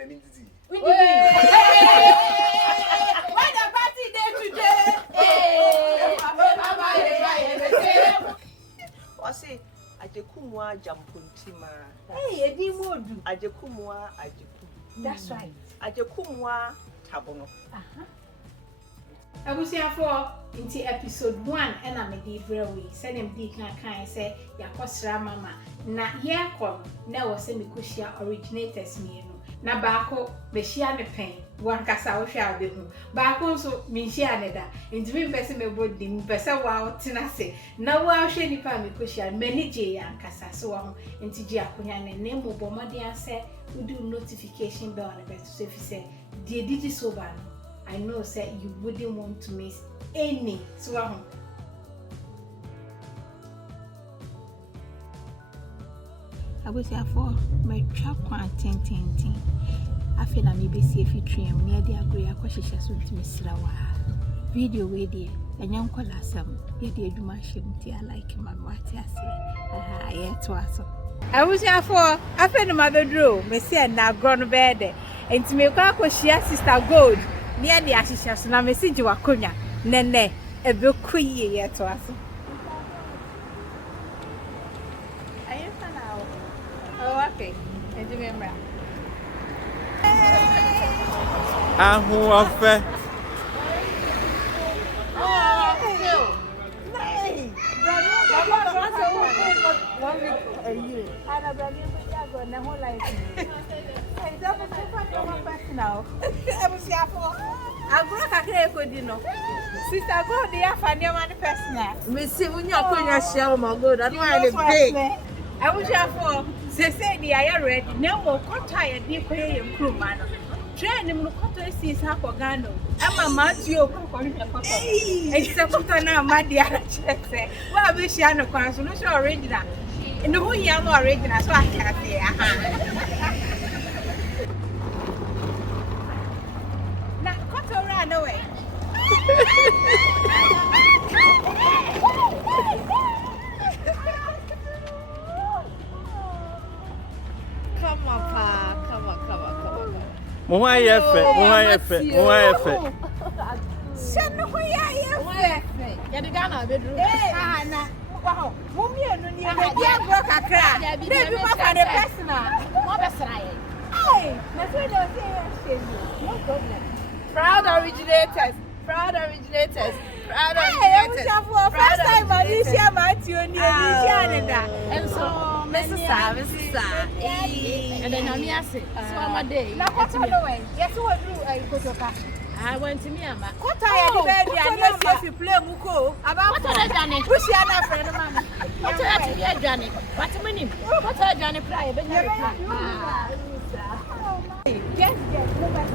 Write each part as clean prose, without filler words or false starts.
and then easy. When the party day today. Say Ajekumwa Jampuntima. Hey, Eddie Modu. Ajekumwa Ajekum. That's right. Ajekumwa Tabono. I was here for into episode 1 and I'm a deep railway. Send him deep can say Yakosra Mama. Na Yakom never send me Kushia originators me. Na Bako, Meshia me pain. One cassa shall be home. Bako so Minshianeda. In the person me would dim Bessa wow Tinase. Now I'll share the family Kushia many J and Cassa so into Jakuyan and name of Bomadia said we do notification bell on the best. So if you say, dear Digital Ban. I know, sir, you wouldn't want to miss any. So, I was here for my trap quarantine. I feel I may be safe if you near the agree. I question to Miss Lawa. Video way there, and young Colasam, yet the Education, I like my what I say. Yet was. I was here for I feel mother drew, Messia now grown bed, and to make up with she sister gold. Near the ashes, na message you are conya, nene, a book queen yet to us. I am now. Oh, okay. I do remember. Who offer? Oh, nice. One week a year. And I'm going to whole life. Now, I was here for I broke a great dinner. Sister, go there for your manifest. Miss Simunya shell, my good. I was here for say the I read no more cut tired deep pay and crew man. Train him to cut to see Sapogano. I'm a Matthew. Except for now, my dear. Well, I wish you had no consolation original. In the whole young original, so I can't say. Away. Come on, Pa. Come on. Why effort? Send no way. You're the Ghana bedroom. Wow. Mummy, and you have Accra. Maybe my personal. Hey, that's what I say. No problem. Proud originators. First time I see Matthew and Canada. And so, Mrs. And then I'm so I'm a day. Now, what's my way? Yes, what do I go to Accra? I went to Myanmar. What I had baby, and yes, you play Muko. About what I done it. Push your other friend, Mamma. What I had done it. What's my name? What I done it, Pride. Yes, go back.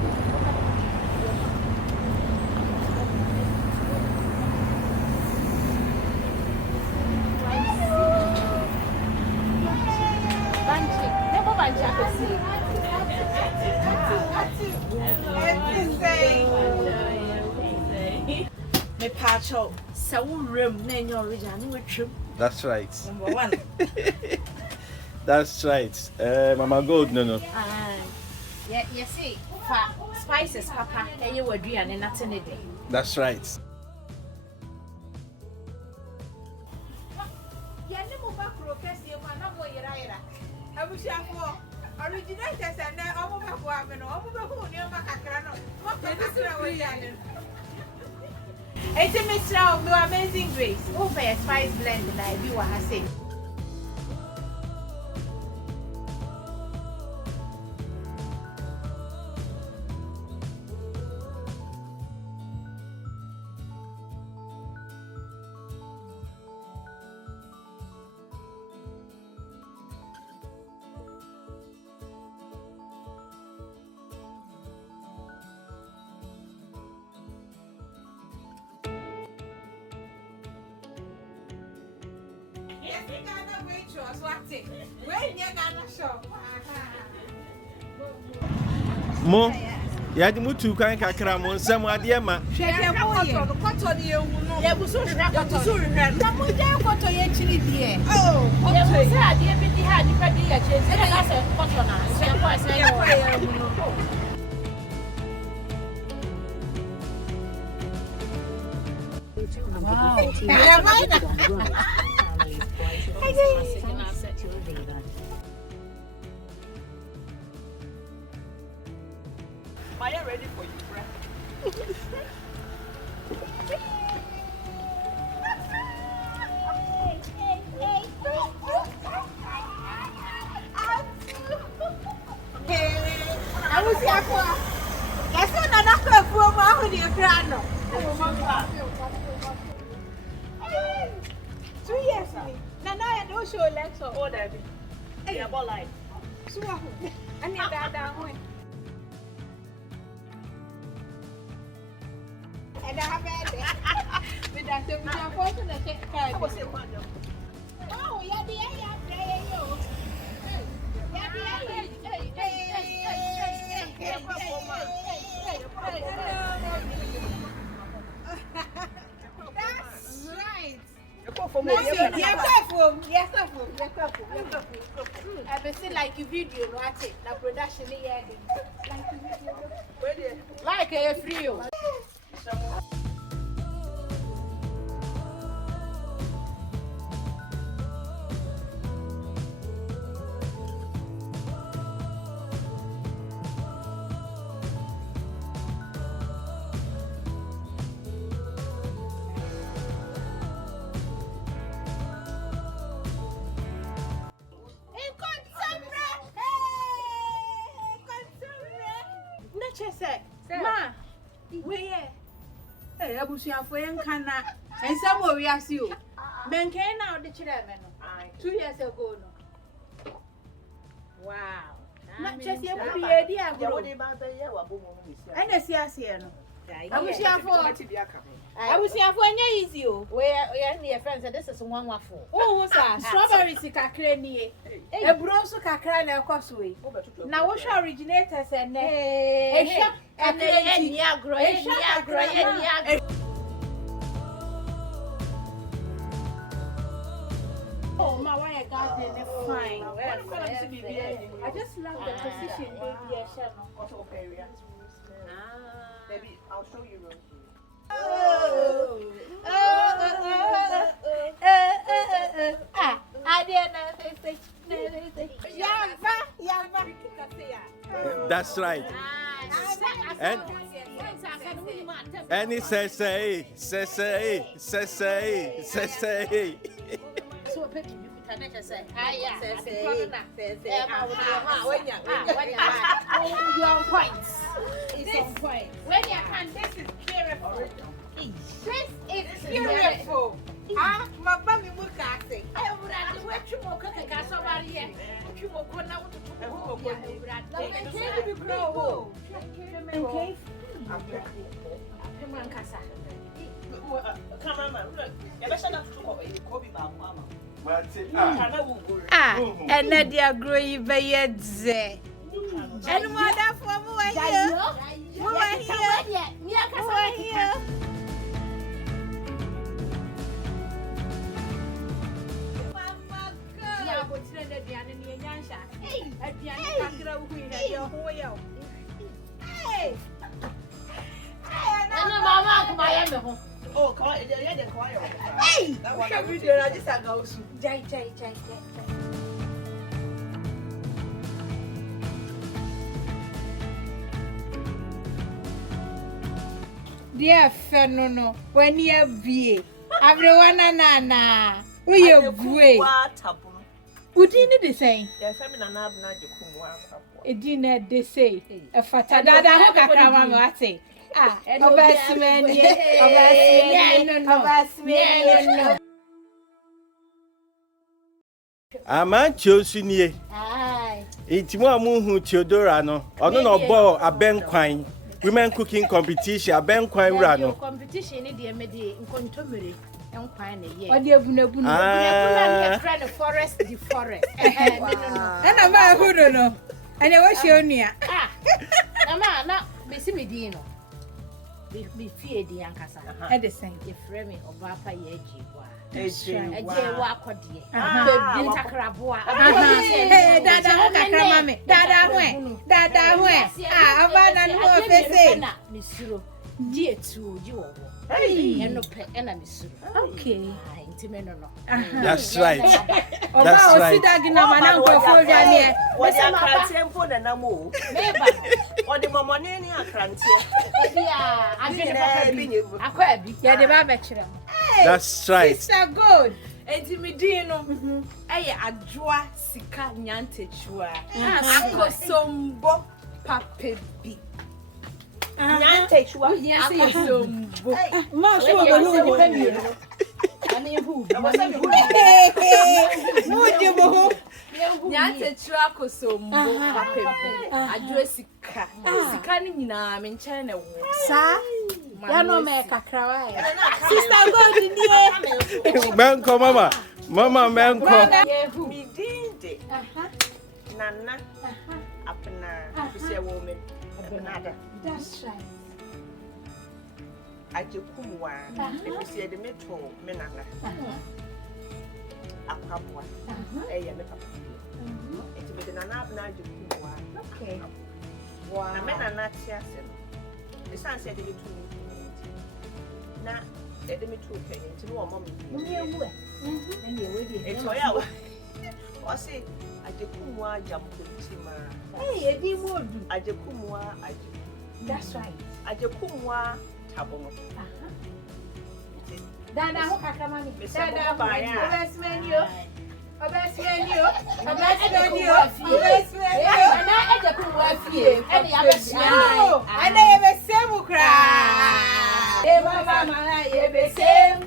Me pacho, so room name your original trip. That's right. Number 1. That's right. Mama Gold, no. Yeah, you see, spices, Papa, and you were doing and nothing a day. That's right. I wish I for originators and then all of my women, all of who near Accra. It's a mixture of the amazing grace. Over a spice blend, and I do what I say. Mo, ya di mutu kan kakra mo nsam ade ma. Hwehwe koto ne ewu no. Ya buso hwehwe. Na mo je koto ye chiri die. Oh, koto. Ya buso ade bi di ha di pa di ya chiri. Na se koto na. Se ko ase ya ewu no. I am ready for you, friend. I was here for. Yes, another for my grano. 2 years. Nana, I don't show legs or order. Hey, about life. So, I need that one. And I have had it. With that, we are going to the check card. Oh, yeah, the That's right. I've seen like a video, right? The production here. Like a free. Ma, where? Hey, Abusia for Yankana, and somewhere we ask you. Men came out the children 2 years ago. Wow. Not just your idea. And a CSN. I wish you have one easy. Where your friends and this is one waffle. Oh, what's that? Strawberries, cacrani, a bronze cacran, a causeway. Now, what shall originate as a name? Oh, my way, garden is fine. I just love the position, baby. Maybe I'll show you room. That's right. And he says, say. So, you are on points. It's on point. When you can, this is beautiful. This is beautiful. Ah, my baby will cast it. I would have to wait to walk at the castle here. You will go now to grow. And Nadia grow by and mother for more here. Oh, come on, you're quiet. Hey! That was a video. I just had no soup. Jai. Dear Fenono, when you're be, everyone, Nana, we are great. Would you need the same? Your feminine have not the A dinner, they say, a fatada, I say. Ah, and Ama chosunie. Aye. Itimo amuhu Theodora no. Ono no bo Abelenkpe women cooking competition Abelenkpe wura no. Competition ni de me de nkontomere enkwan na ye. O de abunabunu na friend forest the forest. Na ma hudo no. Ane wo shonua. Ah. Na besi me din no. Be fear the Yankasa. At the same, if Remy or Bapa Ejisu. Ejisu akodi. Accra boa. Dada we. Ah, abana no face. Misuro. die tu ji wo. Eno pe ena misuru. Okay. Intimeno no. That's right. That's right. What are tempo na namo? Meba. What the momone ni akrante? Ebia, Akwa bi. Ya de ba be kire. That's right. Sister good. Intimidin no. Eye Adwoa sika nyantechua. Akosombo papebi. Nyantechua. Akosombo. Ma so go no. Ani hu. Nyantechua akosombo papebi. Adwoa sika. Sika ni nyina me nkyɛn na wo. Sa ya no me kakra wa. Sister God nie. Menko mama menko. Mi dinde. Nana. Apna. You say woman. Apna. That's right. Ajekumwa. You say the metro menana. Akwabwa. Eya me papa. Eti me nana apna ajekumwa. Okay. Wow. Na menana tiase no. The san said the two. Na let me to penny to no mom. It's why I say Ajekumwa Jamputima. Hey, edi mo do. Ajekumwa That's right. Ajekumwa Tabomo. Dada ho kakra mami. Dada ba ya. Best menu. Best menu. Na eje ku wa fie. Ene ya be sia. Ana ye be semu kra. E mama ye be sem.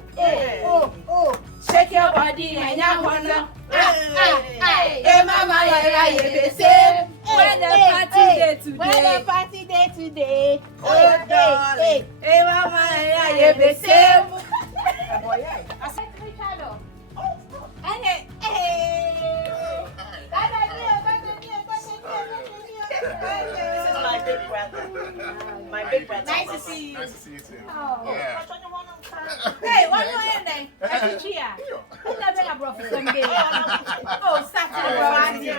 Oh. Shake your body and ya wanna. E mama ye be sem. Where the party day today? Where the party day today? Hey. E mama ye be sem. I said Ricardo. Ane This is my big brother. My big brother. Nice to see you. Nice to see you too. Oh. Yeah. Hey, one more in there. Chia. Who's that big bro for Sunday? Oh, Saturday.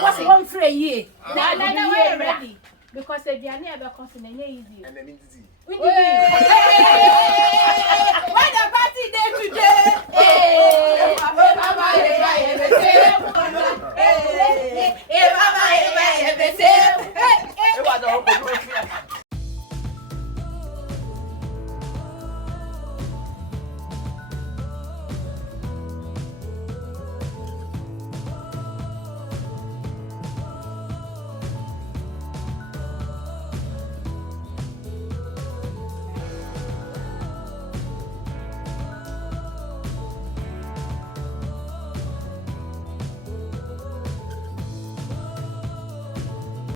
What's one for a year? No, we're ready. Because if you're near the continent, easy. And then easy. We need